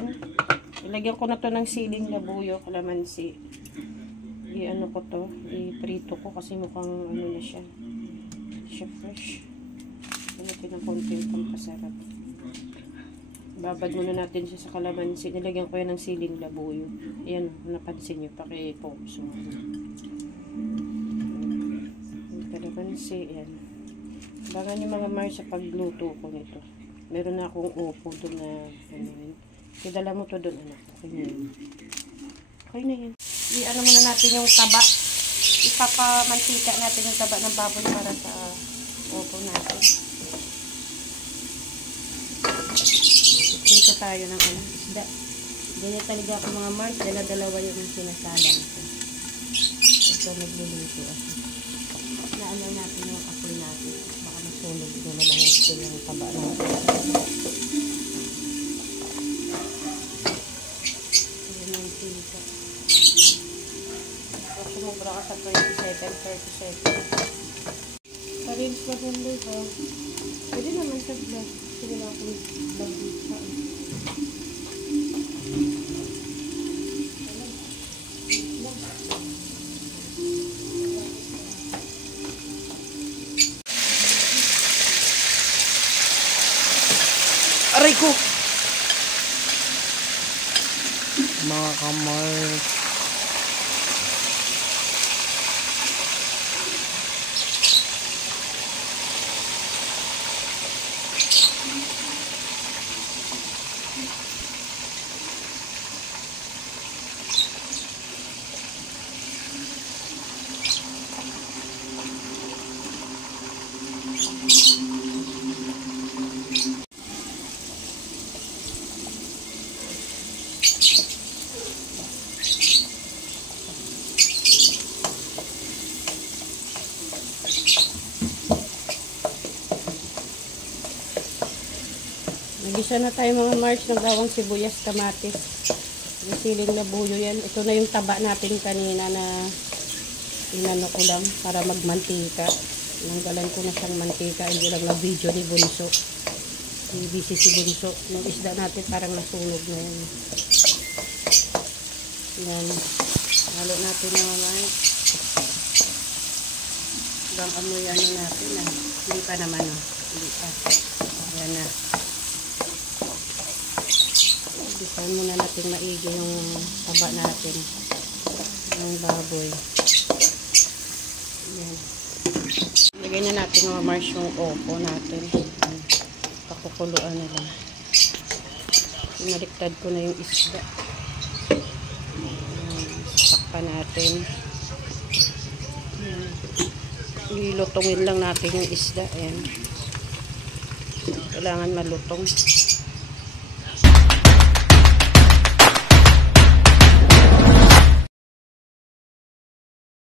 yan. Ilagyan ko na to ng siling labuyo, kalamansi. I-ano ko to, i-prito ko kasi mukhang ano na siya. Siya fresh. Natin ng konting pampasarap. Babad muna natin siya sa kalamansi. Nilagyan ko yan ng siling labuyo. Ayan, napansin nyo, paki-focus mo. Kalamansi, yan. Baga nyo mga Mars sa pagluto ko nito. Meron na akong upo doon na ano yun. Kidala mo to doon, anak. Okay na yan. Okay na yan. I-ano muna natin yung taba. Ipapamantika natin yung taba ng baboy para sa upo natin. Dito tayo ng ano, isda. Ganyan talaga ako mga Mars. Dala-dalawa yung sinasalang ko. Ito nagluluto ako. Naano natin yung apoy natin. Baka masunog na lang yung taba natin. Ayan ang tika. So, sumubra ka sa 37. Parils pa rin dito. Pwede naman sa vlog. Sige lang akong vlog dito. Aray ko! Mga kamars. Nagisa na tayo mga Mars ng bawang sibuyas, kamatis. Yung siling labuyo yan. Ito na yung taba natin kanina na inano ko lang para magmantika. Nanggalan ko na siyang mantika. Hindi lang video ni Bunso. Busy si Bunso. Yung isda natin parang nasunog na yan. Yan. Halo natin mga Mars. Hanggang amoy ano natin ah. Hindi pa naman oh. Hindi pa. Yan na. Bisahin muna natin maigi yung taba natin. Yung baboy. Yan. Lagay na natin mga Mars yung opo natin. Pakukuluan na lang. Pinaliktad ko na yung isda. Sakpan natin. Ilutungin lang natin yung isda. Ayan. Kailangan malutong.